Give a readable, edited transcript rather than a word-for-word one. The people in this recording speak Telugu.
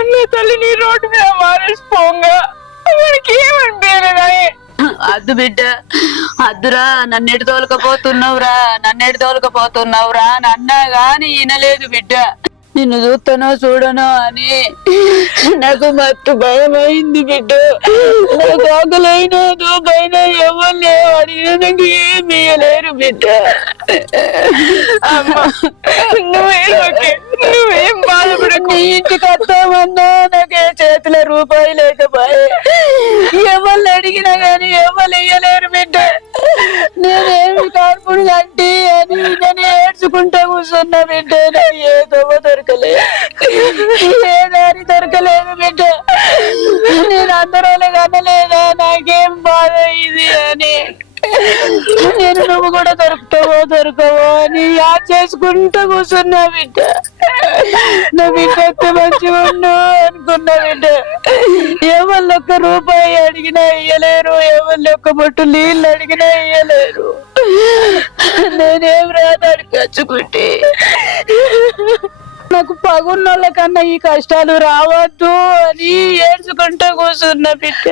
అన్న తల్లిని రోడ్డు మీద మారేసిపోంగా వాడికి ఏమనిపించలేదా? అద్దు బిడ్డ, అద్దురా, నన్నెడు తోలుకపోతున్నావురా నన్నా గాని వినలేదు బిడ్డ. నిన్ను చూస్తానో చూడనో అని నాకు మత్తు భయమైంది బిడ్డ. నాకు ఆకలైనా దూపైనా ఎవరిని అడిగినా నాకు ఏమి ఇయ్యలేరు బిడ్డ. నువ్వేం బాధపడకు. నీ ఇంటికి వస్తామన్నా నాకే చేతిలో రూపాయి లేకపోయే. ఎవరిని అడిగినా గాని ఎవరు ఇయ్యలేరు బిడ్డ. నేనేమి కార్పుడు కంటి అని నేను ఏడ్చుకుంటా కూర్చున్నా బిడ్డ. నాకు ఏ దొంగ దొరకలేదు, ఏ దారి దొరకలేదు బిడ్డ. నేను అందరూ కనలేదా, నాకేం బాధ ఇది అని. నేను నువ్వు కూడా దొరకవో అని యాద్ చేసుకుంటూ కూర్చున్నా బిడ్డ. నా బిడ్డ ఎంత మంచిగా ఉండు అనుకున్నా బిడ్డ. ఎవరిని ఒక్క రూపాయి అడిగినా ఇయ్యలేరు, ఎవరిని ఒక్క బొట్టు నీళ్ళు అడిగినా ఇయ్యలేరు. నేనేం రాదాడు ఖర్చుకుంటే. నాకు పగున్నోళ్ళ కన్నా ఈ కష్టాలు రావద్దు అని ఏడ్చుకుంటూ కూర్చున్నా బిడ్డ.